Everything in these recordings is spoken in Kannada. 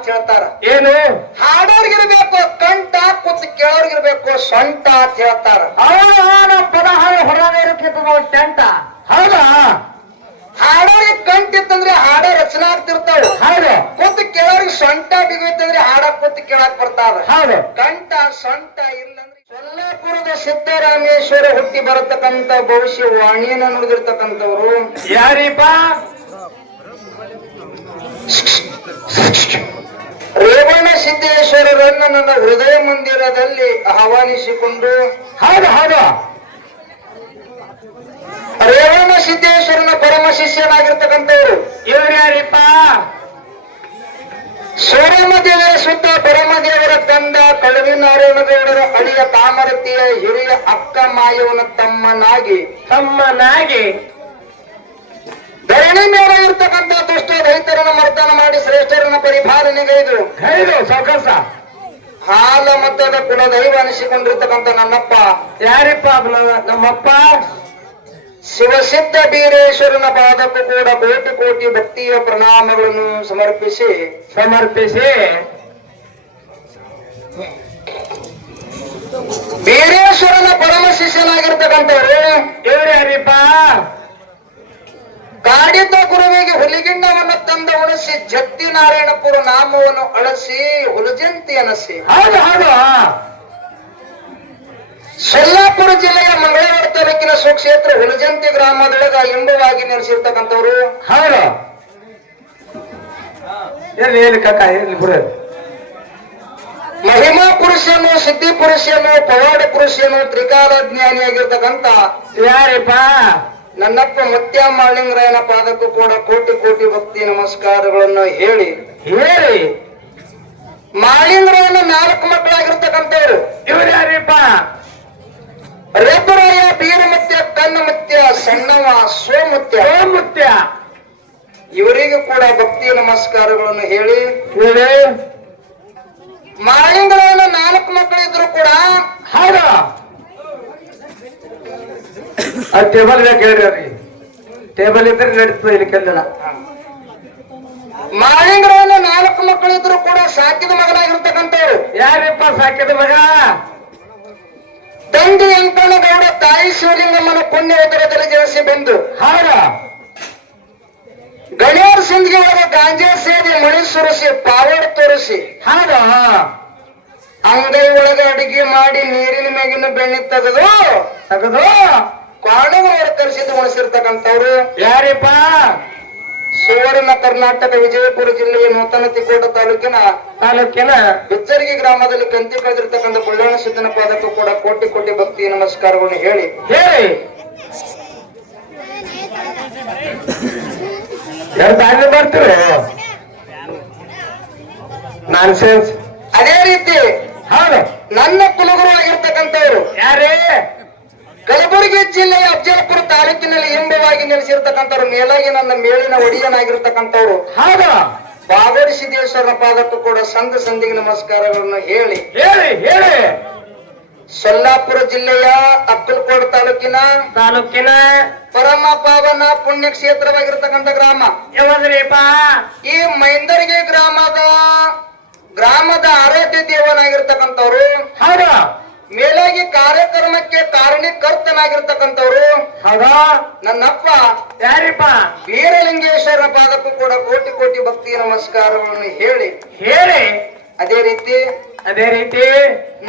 ಅಂತ ಹೇಳ್ತಾರ. ಏನು? ಹಾಡೋರ್ಗಿರ್ಬೇಕು ಕಂಠ ಕೂತ್ ಕೇಳೋರ್ಗಿರ್ಬೇಕು ಸೊಂಟ ಅಂತ ಹೇಳ್ತಾರ. ಅವನ ಪದ ಹಾಡು ಹೊರಗೆ ಇರ್ತಿತ್ತು ಟೆಂಟ ಹೌದಾ? ಹಾಡೋರಿಗೆ ಕಂಠ ಇತ್ತಂದ್ರೆ ಹಾಡ ರಚನೆ ಆಗ್ತಿರ್ತಾವ ಹೌದು. ಕೂತ್ ಕೇಳೋರಿಗೆ ಸೊಂಟ ಬಿಗುತ್ತಂದ್ರೆ ಹಾಡ ಕೂತ್ ಕೇಳಕ್ ಬರ್ತಾವ. ಹೌದು. ಕಂಟ ಸೊಂಟ ಇಲ್ಲಂದ್ರೆ ಸೊಲ್ಲಾಪುರದ ಸಿದ್ದರಾಮೇಶ್ವರ ಹುಟ್ಟಿ ಬರತಕ್ಕಂತ ಭವಿಷ್ಯ ವಾಣಿಯನ್ನ ನುಡಿದಿರ್ತಕ್ಕಂಥವ್ರು. ಯಾರಿಪ್ಪ? ರೇವಣ ಸಿದ್ದೇಶ್ವರರನ್ನ ನನ್ನ ಹೃದಯ ಮಂದಿರದಲ್ಲಿ ಆಹ್ವಾನಿಸಿಕೊಂಡು ಹೌದು ಹೌದು ರೇವಣ ಸಿದ್ದೇಶ್ವರನ ಪರಮ ಶಿಷ್ಯನಾಗಿರ್ತಕ್ಕಂಥವ್ರು. ಇವ್ರು ಯಾರಿಪ್ಪ? ಸೋರಮ ದೇವಿಯ ಸುತ್ತ ಪರಮದೇವರ ತಂದ ಕಳವಿ ನಾರಾಯಣಗೌಡರ ಅಳಿಯ ತಾಮರತಿಯ ಹಿರಿಯ ಅಕ್ಕ ಮಾಯವನ ತಮ್ಮನಾಗಿ ತಮ್ಮನಾಗಿ ಧರಣಿ ಮೇಲೆ ಇರ್ತಕ್ಕಂಥ ದುಷ್ಟ ರೈತರನ್ನು ಮರ್ದನ ಮಾಡಿ ಶ್ರೇಷ್ಠರನ್ನ ಪರಿಪಾಲನೆಗೈದು ಹೇಳಿದ್ರು ಸೌಕಸ ಹಾಲ ಮತದ ಕುಲದೈವ ಅನಿಸಿಕೊಂಡಿರ್ತಕ್ಕಂಥ ನನ್ನಪ್ಪ. ಯಾರಿಪ್ಪ ನಮ್ಮ- ನಮ್ಮಪ್ಪ? ಶಿವಸಿದ್ಧ ಬೀರೇಶ್ವರನ ಪಾದಕ್ಕೂ ಕೂಡ ಕೋಟಿ ಕೋಟಿ ಭಕ್ತಿಯ ಪ್ರಣಾಮಗಳನ್ನು ಸಮರ್ಪಿಸಿ. ಸಮರ್ಪಿಸಿ. ಬೀರೇಶ್ವರನ ಪರಮ ಶಿಷ್ಯನಾಗಿರ್ತಕ್ಕಂಥವ್ರು. ಇವ್ರು ಕಾಡಿತ ಗುರುವಿಗೆ ಹುಲಿಗಿಂಡವನ್ನು ತಂದು ಉಳಿಸಿ ಜತ್ತಿ ನಾರಾಯಣಪುರ ನಾಮವನ್ನು ಅಳಸಿ ಹುಲಜಂತಿ ಅನಸಿ ಹೌದು ಹೌದು. ಸೊಲ್ಲಾಪುರ ಜಿಲ್ಲೆಯ ಮಂಗಳವಾರ ತಾಲೂಕಿನ ಸುಕ್ಷೇತ್ರ ಹುಲಜಂತಿ ಗ್ರಾಮದೊಳಗ ಎಂಬುವಾಗಿ ನೆಲೆಸಿರ್ತಕ್ಕಂಥವ್ರು. ಹೌದು. ಎಲ್ಲಿ ಹೇಳಿ ಕಾಕ ಎಲ್ಲಿ ಬಿಡು. ಮಹಿಮಾ ಪುರುಷನು ಸಿದ್ಧಿ ಪುರುಷನು ಪವಾಡ ಪುರುಷನು ತ್ರಿಕಾಲ ಜ್ಞಾನಿಯಾಗಿರ್ತಕ್ಕಂಥ ಯಾರಿಪ್ಪ? ನನ್ನಪ್ಪ ಮತ್ಯ ಮಾಳಿಂಗರಾಯನ ಪಾದಕ್ಕೂ ಕೂಡ ಕೋಟಿ ಕೋಟಿ ಭಕ್ತಿ ನಮಸ್ಕಾರಗಳನ್ನು ಹೇಳಿ. ಹೇಳಿ. ಮಾಳಿಂಗರಾಯನ ನಾಲ್ಕು ಮಕ್ಕಳಾಗಿರ್ತಕ್ಕಂಥವ್ರು. ಇವ್ರು ಯಾರಿಪ್ಪ? ರೇಪರಾಯ ಬೀರಮತ್ಯ ಕನ್ನಮತ್ಯ ಸಣ್ಣವ ಸೋಮತ್ಯ. ಸೋಮತ್ಯ. ಇವರಿಗೂ ಕೂಡ ಭಕ್ತಿ ನಮಸ್ಕಾರಗಳನ್ನು ಹೇಳಿ. ಹೇಳಿ. ಮಾಳಿಂಗರಾಯನ ನಾಲ್ಕು ಮಕ್ಕಳಿದ್ರು ಕೂಡ ಹೌದು. ಆ ಟೇಬಲ್ ಬೇಕು ಹೇಳ್ರಿ ಟೇಬಲ್ ಇದ್ರೆ ನಡೀತದೆ ಇಲ್ಲಿ ಕೆಲ್ಲ ನಾಲ್ಕು ನಾಲ್ಕು ಮಕ್ಕಳಿದ್ರು ಕೂಡ ಸಾಕಿದ ಮಗನಾಗಿರ್ತಕ್ಕಂಥವ್ರು. ಯಾರಿಪ್ಪ ಸಾಕಿದ ಮಗ? ತಂದೆ ಅಂಕಣಗೌಡ ತಾಯಿ ಶಿವಲಿಂಗಮ್ಮನ ಪುಣ್ಯ ಉದರದಲ್ಲಿ ಜನಿಸಿ ಬಂದು. ಹೌದ? ಗಣ್ಯರ ಸಿಂಧಿಗೆ ಒಳಗೆ ಗಾಂಜಾ ಸೇರಿ ಮಣಿ ಸುರಿಸಿ ಪಾವಡ್ ತೋರಿಸಿ. ಹಾರ ಅಂಗೈ ಒಳಗೆ ಅಡಿಗೆ ಮಾಡಿ ನೀರಿನ ಮ್ಯಾಗಿನ ಬೆಣ್ಣೆ ತೆಗೆದು ತಗದು? ಕಾಣುವರು ತರಿಸಿದ್ದು ಉಣಿಸಿರ್ತಕ್ಕಂಥವ್ರು ಯಾರಿಪ್ಪ? ಸುವರ್ಣ ಕರ್ನಾಟಕ ವಿಜಯಪುರ ಜಿಲ್ಲೆಯ ನೂತನ ತಿಕೋಟ ತಾಲೂಕಿನ ತಾಲೂಕಿನ ಬೆಚ್ಚರಿಗೆ ಗ್ರಾಮದಲ್ಲಿ ಕಂತಿ ಕಳೆದಿರ್ತಕ್ಕಂಥ ಬಳ್ಳಾಣ ಸಿದ್ದನ ಪಾದಕ್ಕೂ ಕೂಡ ಕೋಟಿ ಕೋಟಿ ಭಕ್ತಿ ನಮಸ್ಕಾರಗಳನ್ನು ಹೇಳಿ. ಹೇಳಿ. ಬರ್ತೀರಿ ಅದೇ ರೀತಿ ಹೌದು. ನನ್ನ ಕುಲಗುರು ಆಗಿರ್ತಕ್ಕಂಥವ್ರು ಯಾರೇ ಕಲಬುರಗಿ ಜಿಲ್ಲೆಯ ಅಫಜಲ್ಪುರ ತಾಲೂಕಿನಲ್ಲಿ ಎಂಬವಾಗಿ ನೆಲೆಸಿರ್ತಕ್ಕಂಥವ್ರು ಮೇಲಾಗಿ ನನ್ನ ಮೇಲಿನ ಒಡೆಯನಾಗಿರ್ತಕ್ಕಂಥವ್ರು. ಹೌದು? ಬಾಗಡಿ ಸಿದ್ದೇಶ್ವರನ ಪಾದಕ್ಕೂ ಕೂಡ ಸಂಘ ಸಂಧಿಗೆ ನಮಸ್ಕಾರಗಳನ್ನು ಹೇಳಿ. ಹೇಳಿ ಹೇಳಿ. ಸೊಲ್ಲಾಪುರ ಜಿಲ್ಲೆಯ ಅಕ್ಕಲಕೋಟ ತಾಲೂಕಿನ ತಾಲೂಕಿನ ಪರಮ ಪಾವನ ಪುಣ್ಯ ಕ್ಷೇತ್ರವಾಗಿರ್ತಕ್ಕಂಥ ಗ್ರಾಮ. ಯಾವ್ದ್ರಿಪ್ಪ ಈ ಮೈಂದರ್ಗಿ ಗ್ರಾಮದ ಗ್ರಾಮದ ಆರಾಧ್ಯ ದೇವನಾಗಿರ್ತಕ್ಕಂಥವ್ರು. ಹೌದು? ಮೇಲಾಗಿ ಕಾರ್ಯಕ್ರಮಕ್ಕೆ ಕಾರಣೀಕರ್ತನಾಗಿರ್ತಕ್ಕಂಥವ್ರು ಹೌದಾ? ನನ್ನಪ್ಪ. ಯಾರಿಪ್ಪ? ವೀರಲಿಂಗೇಶ್ವರ ಪಾದಕ್ಕೂ ಕೂಡ ಕೋಟಿ ಕೋಟಿ ಭಕ್ತಿ ನಮಸ್ಕಾರವನ್ನು ಹೇಳಿ. ಹೇಳಿ. ಅದೇ ರೀತಿ ಅದೇ ರೀತಿ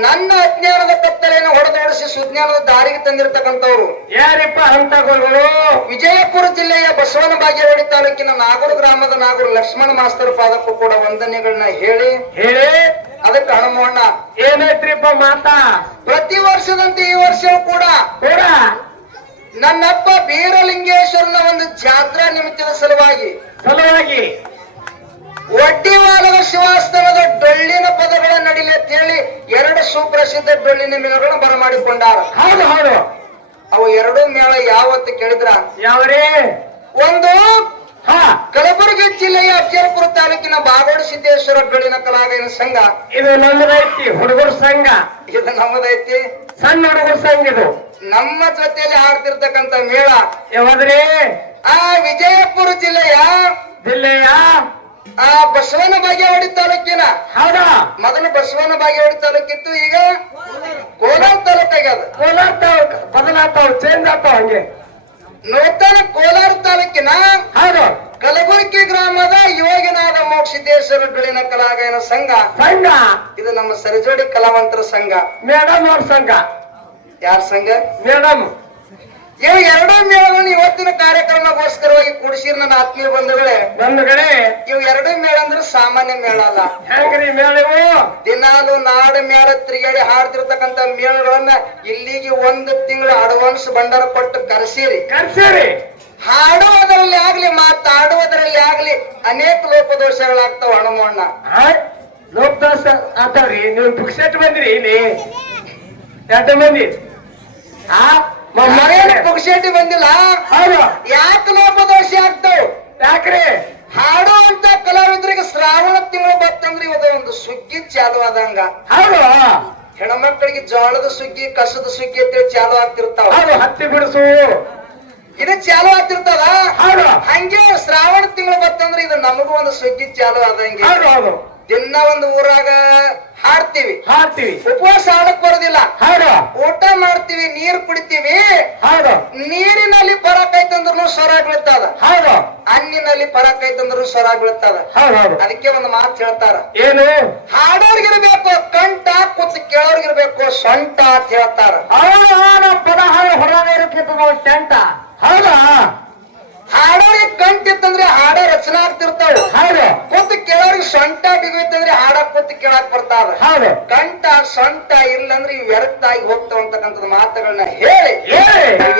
ನನ್ನ ಅಜ್ಞಾನದ ಕತ್ತಲೆಯನ್ನು ಹೊಡೆದೋಡಿಸಿ ಸುಜ್ಞಾನದ ದಾರಿಗೆ ತಂದಿರತಕ್ಕಂಥವ್ರು. ಯಾರಿಪ್ಪ ಅಂತ ವಿಜಯಪುರ ಜಿಲ್ಲೆಯ ಬಸವನ ಬಾಗೇವಾಡಿ ತಾಲೂಕಿನ ನಾಗೂರು ಗ್ರಾಮದ ನಾಗೂರು ಲಕ್ಷ್ಮಣ ಮಾಸ್ತರ್ ಪಾದಕ್ಕೂ ಕೂಡ ವಂದನೆಗಳನ್ನ ಹೇಳಿ ಹೇಳಿ. ಅದಕ್ಕೆ ಹಣಮಣ್ಣ ಏನೈತ್ರಿಪ್ಪ ಮಾತಾ? ಪ್ರತಿ ವರ್ಷದಂತೆ ಈ ವರ್ಷವೂ ಕೂಡ ಕೂಡ? ನನ್ನಪ್ಪ ಬೀರಲಿಂಗೇಶ್ವರನ ಒಂದು ಜಾತ್ರಾ ನಿಮಿತ್ತದ ಸಲುವಾಗಿ ಸಲುವಾಗಿ? ಒಡ್ಡಿವಾಲದ ಶಿವಾಸ್ತನದ ಡೊಳ್ಳಿನ ಪದಗಳ ನಡಿಲೆ ಅಂತೇಳಿ ಎರಡು ಸುಪ್ರಸಿದ್ಧ ಡೊಳ್ಳಿನ ಮೇಳಗಳನ್ನು ಬರಮಾಡಿಕೊಂಡಾರ ಹೌದು ಹೌದು. ಅವು ಎರಡೂ ಮೇಳ ಯಾವತ್ತು ಕೇಳಿದ್ರ? ಯಾವ್ರೇ? ಒಂದು ಹಾ. ಕಲಬುರಗಿ ಜಿಲ್ಲೆಯ ಅಫಜಲ್ಪುರ ತಾಲೂಕಿನ ಬಾಗೋಡು ಸಿದ್ದೇಶ್ವರ ಡೊಳ್ಳಿನ ಕಲಾವಿನ ಸಂಘ? ಇದು ನಮ್ಮದೈತಿ ಹುಡುಗರ ಸಂಘ. ಇದು ನಮ್ಮದೈತಿ? ಸಣ್ಣ ಹುಡುಗರ ಸಂಘ ಇದು. ನಮ್ಮ ಜೊತೆಯಲ್ಲಿ ಆಡ್ತಿರ್ತಕ್ಕಂತ ಮೇಳ. ಯಾವ್ದ್ರಿ? ಆ ವಿಜಯಪುರ ಜಿಲ್ಲೆಯ ಜಿಲ್ಲೆಯ ಆ ಬಸವನ ಬಾಗೇವಾಡಿ ತಾಲೂಕಿನ ಹೌದಾ? ಮೊದಲು ಬಸವನ ಬಾಗೇವಾಡಿ ತಾಲೂಕಿತ್ತು ಈಗ ಕೋಲಾರ ತಾಲೂಕ್ ಆಗ್ಯದ ಕೋಲಾರ ತಾಲೂಕ್ ಬದಲಾಗ್ತಾವ ಚೇಂಜ್ ಆಗ್ತಾವ ಹಂಗೆ. ನೂತನ ಕೋಲಾರ ತಾಲೂಕಿನ ಹೌದು. ಕಲಬುರಗಿ ಗ್ರಾಮದ ಯೋಗಿನಾದ ಮೋಕ್ಷಿದ್ದೇಶ್ವರ ಬೆಳಿನ ಕಲಾಗಾಯನ ಸಂಘ. ಸಂಘ? ಇದು ನಮ್ಮ ಸರಿಜೋಡಿ ಕಲಾವಂತರ ಸಂಘ. ಮೇಡಮ್ ಅವ್ರ ಸಂಘ. ಯಾರ ಸಂಘ? ಮೇಡಮ್. ಇವು ಎರಡೂ ಮೇಳಗಳನ್ನು ಇವತ್ತಿನ ಕಾರ್ಯಕ್ರಮಗೋಸ್ಕರವಾಗಿ ಕೂಡಿಸಿರ್ ನನ್ನ ಆತ್ಮೀಯ ಬಂಧುಗಳೇ ಬಂಧುಗಳೇ. ಇವು ಎರಡೂ ಮೇಳ ಅಂದ್ರೆ ಸಾಮಾನ್ಯ ಮೇಳ ಅಲ್ಲ. ಹೆಂಗ್ರಿ ಮೇಳವು? ದಿನಾಲು ನಾಡ ಮೇಳ ತಿರುಗಾಡಿ ಹಾಡ್ತಿರ್ತಕ್ಕಂತ ಮೇಳಗಳನ್ನ ಇಲ್ಲಿಗೆ ಒಂದು ತಿಂಗಳು ಅಡ್ವಾನ್ಸ್ ಭಂಡಾರ ಕೊಟ್ಟು ಕರೆಸಿರಿ. ಕರೆಸಿರಿ. ಹಾಡುವುದರಲ್ಲಿ ಆಗ್ಲಿ ಮಾತಾಡುವುದರಲ್ಲಿ ಆಗ್ಲಿ ಅನೇಕ ಲೋಪದೋಷಗಳಾಗ್ತಾವ ಹಣಮಣ್ಣ ಲೋಪದೋಷ ಆತಾವ್ರಿ ನೀವು ಪುಕ್ಸೆಟ್ ಬಂದಿರಿ ಇಲ್ಲಿ. ಎರಡು ಮಂದಿ. ಆ ಮರೇನು ಪುಕ್ಷೇಟಿ ಬಂದಿಲ್ಲ? ಯಾಕೆ ಲೋಪದೋಷ ಆಗ್ತಾವ ಯಾಕ್ರಿ? ಹಾಡುವಂತ ಕಲಾವಿದರಿಗೆ ಶ್ರಾವಣ ತಿಂಗಳು ಬತ್ತಂದ್ರಿ ಇವತ್ತು ಒಂದು ಸುಗ್ಗಿ ಚಾಲು ಆದಂಗ. ಹೌದು. ಹೆಣ್ಮಕ್ಳಿಗೆ ಜೋಳದ ಸುಗ್ಗಿ ಕಸದ ಸುಗ್ಗಿ ಅಂತೇಳಿ ಚಾಲು ಆಗ್ತಿರ್ತಾವ. ಹತ್ತಿ ಬಿಡಿಸು. ಇದು ಚಾಲು ಆಗ್ತಿರ್ತದ? ಹಂಗೆ ಶ್ರಾವಣ ತಿಂಗಳು ಬತ್ತಂದ್ರೆ ಇದು ನಮಗೂ ಒಂದು ಸುಗ್ಗಿ ಚಾಲು ಆದಂಗೆ. ದಿನ ಒಂದು ಊರಾಗ ಹಾಡ್ತೀವಿ. ಹಾಡ್ತೀವಿ. ಉಪವಾಸ ಆಡಕ್ ಬರೋದಿಲ್ಲ. ಹೌದು. ಊಟ ಮಾಡ್ತೀವಿ ನೀರ್ ಕುಡಿತೀವಿ. ಹೌದು. ನೀರಿನಲ್ಲಿ ಪರಾಕ್ ಐತಂದ್ರೂ ಸ್ವರ ಬೀಳ್ತದ. ಹೌದು. ಹಣ್ಣಿನಲ್ಲಿ ಪರಾಕ್ ಐತಂದ್ರು ಸ್ವರ ಬೀಳ್ತದ. ಹೌದು ಅದಕ್ಕೆ ಒಂದು ಮಾತು ಹೇಳ್ತಾರ. ಏನು? ಹಾಡೋರ್ಗಿರ್ಬೇಕು ಕಂಠ ಕೂತ್ ಕೇಳೋರ್ಗಿರ್ಬೇಕು ಸೊಂಟ ಅಂತ ಹೇಳ್ತಾರ. ಪದ ಹಾಡು ಹೊರಗೆ ಹೌದಾ? ಹಾಡೋರಿಗೆ ಕಂಠ ಇತ್ತಂದ್ರೆ ಹಾಡ ರಚನೆ ಆಗ್ತಿರ್ತಾವ ಹೌದು. ಕೂತ್ ಕೇಳೋರಿಗೆ ಸೊಂಟ ಬಿಗುತ್ತಂದ್ರೆ ಹಾಡಕ್ ಕೂತ್ ಕೇಳಕ್ ಬರ್ತಾವ. ಹೌದು. ಕಂಠ ಸೊಂಟ ಇಲ್ಲಂದ್ರೆ ಇವ್ ವ್ಯರ್ಥ ಆಗಿ ಹೋಗ್ತಾವ ಅಂತಕ್ಕಂಥದ್ದು ಮಾತುಗಳನ್ನ ಹೇಳಿ.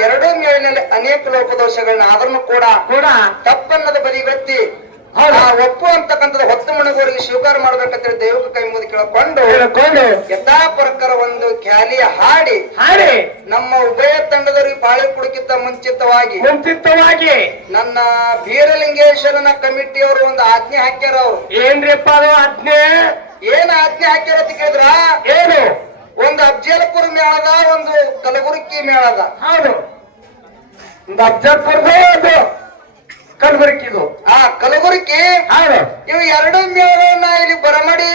ಎರಡೂ ಮೇಲಿನಲ್ಲಿ ಅನೇಕ ಲೋಪದೋಷಗಳನ್ನ ಆದ್ರೂ ಕೂಡ ಕೂಡ. ತಪ್ಪನ್ನದ ಬದಿಗಟ್ಟಿ ಒಪ್ಪು ಅಂತಕ್ಕಂಥದ್ದು ಹೊತ್ತು ಮಣಗೋರಿಗೆ ಸ್ವೀಕಾರ ಮಾಡ್ಬೇಕಂತೇಳಿ ದೈವಕ ಕೈ ಮುಗಿದು ಕೇಳಿಕೊಂಡು ಹೇಳ್ಕೊಂಡು ಯಥಾ ಪ್ರಕಾರ ಒಂದು ಖ್ಯಾಲಿಯ ಹಾಡಿ ಹಾಡಿ. ನಮ್ಮ ಉಭಯ ತಂಡದವರಿಗೆ ಪಾಳಿ ಕುಡುಕಿತ್ತ ಮುಂಚಿತವಾಗಿ ಮುಂಚಿತವಾಗಿ ನನ್ನ ಬೀರಲಿಂಗೇಶ್ವರನ ಕಮಿಟಿಯವರು ಒಂದು ಆಜ್ಞೆ ಹಾಕ್ಯಾರ ಅವ್ರು. ಏನ್ರಿಪ್ಪ ಅದು ಆಜ್ಞೆ? ಏನ್ ಆಜ್ಞೆ ಹಾಕ್ಯಾರ ಅಂತ ಕೇಳಿದ್ರ? ಏನು? ಒಂದು ಅಬ್ಜಲ್ಪುರ ಮೇಳದ ಒಂದು ಕಲಬುರಗಿ ಮೇಳದ. ಹೌದು. ಒಂದು ಅಫ್ಜಲ್ಪುರ್ದು ಒಂದು ಕಲಬುರಗಿದು ಆ ಕಲಬುರಗಿ? ಹೌದು. ಇವು ಎರಡು ಮೇಳಗಳನ್ನ ಇಲ್ಲಿ ಬರಮಡಿ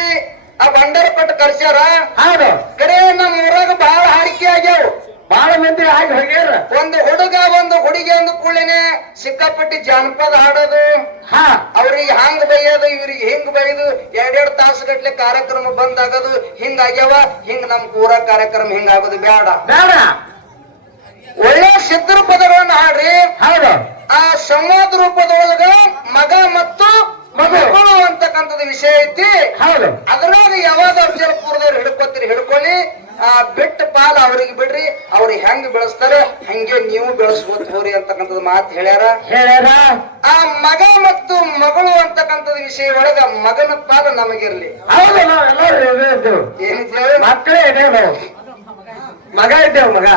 ಆ ಬಂಡಾರ ಪಟ್ಟ ಕರ್ಸ್ಯಾರ ಹೌದು. ಕರೆ ನಮ್ಮ ಊರಾಗ ಬಹಳ ಹಾಡಿಕೆ ಆಗ್ಯಾವ. ಬಹಳ ಮಂದಿ ಆಗಿ ಹೋಗ್ಯಾರ. ಒಂದು ಹುಡುಗ ಒಂದು ಹುಡುಗಿ ಒಂದು ಕೂಡಲೇನೆ ಸಿಕ್ಕಾಪಟ್ಟಿ ಜಾನಪದ ಹಾಡೋದು. ಹಾ. ಅವ್ರಿಗೆ ಹಂಗ್ ಬೈಯೋದು ಇವ್ರಿಗೆ ಹಿಂಗ್ ಬೈದು ಎರಡೆರಡು ತಾಸುಗಟ್ಲೆ ಕಾರ್ಯಕ್ರಮ ಬಂದಾಗದು ಹಿಂಗಾಗ್ಯಾವ ಹಿಂಗ್ ಆಗ್ಯಾವ ಹಿಂಗ್ ನಮ್ ಊರ ಕಾರ್ಯಕ್ರಮ ಹಿಂಗ್ ಆಗೋದು ಬೇಡ. ಬೇಡ. ಒಳ್ಳೆ ಸಿದ್ಧ ಪದಗಳನ್ನ ಹಾಡ್ರಿ. ಹೌದು. ಆ ಸಂವಾದ ರೂಪದೊಳಗ ಮಗ ಮತ್ತು ಮಗಳು ಅಂತಕ್ಕಂಥದ್ದು ವಿಷಯ ಐತಿ. ಹೌದು. ಅದ್ರಾಗ ಯಾವಾಗ ಅಫ್ಜಲ್ಪುರದವ್ರು ಹಿಡ್ಕೊತೀರಿ ಹಿಡ್ಕೊಳ್ಳಿ. ಆ ಬಿಟ್ಟ ಪಾಲ ಅವ್ರಿಗೆ ಬಿಡ್ರಿ. ಅವ್ರಿಗೆ ಹೆಂಗ್ ಬೆಳೆಸ್ತಾರೆ ಹಂಗೆ ನೀವು ಬೆಳೆಸ್ಬೋದು ಹೋರಿ ಅಂತಕ್ಕಂಥದ್ದು ಮಾತು ಹೇಳ್ಯಾರ. ಹೇಳ್ಯಾರ? ಆ ಮಗ ಮತ್ತು ಮಗಳು ಅಂತಕ್ಕಂಥದ್ದು ವಿಷಯ ಒಳಗ ಮಗನ ಪಾಲ ನಮಗಿರ್ಲಿ. ಹೌದು ನಾವೆಲ್ಲರೂ ಮಕ್ಕಳೇ ಇದ್ದೇವೆ ಮಗ ಇದ್ದೇವು ಮಗ.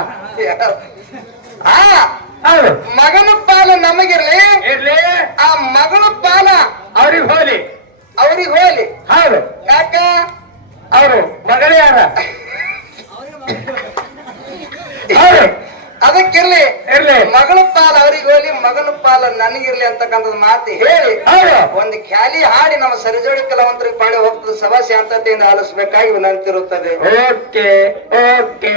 ಮಗನ ಪಾಲ ನಮಗಿರ್ಲಿ. ಇರ್ಲಿ. ಆ ಮಗನ ಪಾಲ ಅವ್ರಿಗೆ ಹೋಲಿ ಅವ್ರಿಗೆ ಹೋಗ್ಲಿ. ಹೌದು. ಯಾಕ? ಅವರು ಮಗಳೇ ಯಾರ? ಅದಕ್ಕಿರ್ಲಿ. ಇರ್ಲಿ. ಮಗಳ ಪಾಲ ಅವ್ರಿಗೆ ಹೋಲಿ ಮಗನ ಪಾಲ ನನಗಿರ್ಲಿ ಅಂತಕ್ಕಂಥದ್ದು ಮಾತು ಹೇಳಿ. ಒಂದು ಖ್ಯಾಲಿ ಹಾಡಿ ನಮ್ಮ ಸರಿಜೋಡಿ ಕಲಾವಂತರಿಗೆ ಪಾಡಿ ಹೋಗ್ತದೆ ಸಭಾ ಶಾಂತತೆಯಿಂದ ಆಲಿಸಬೇಕಾಗಿ ವಿನಂತಿರುತ್ತದೆ. Okay okay.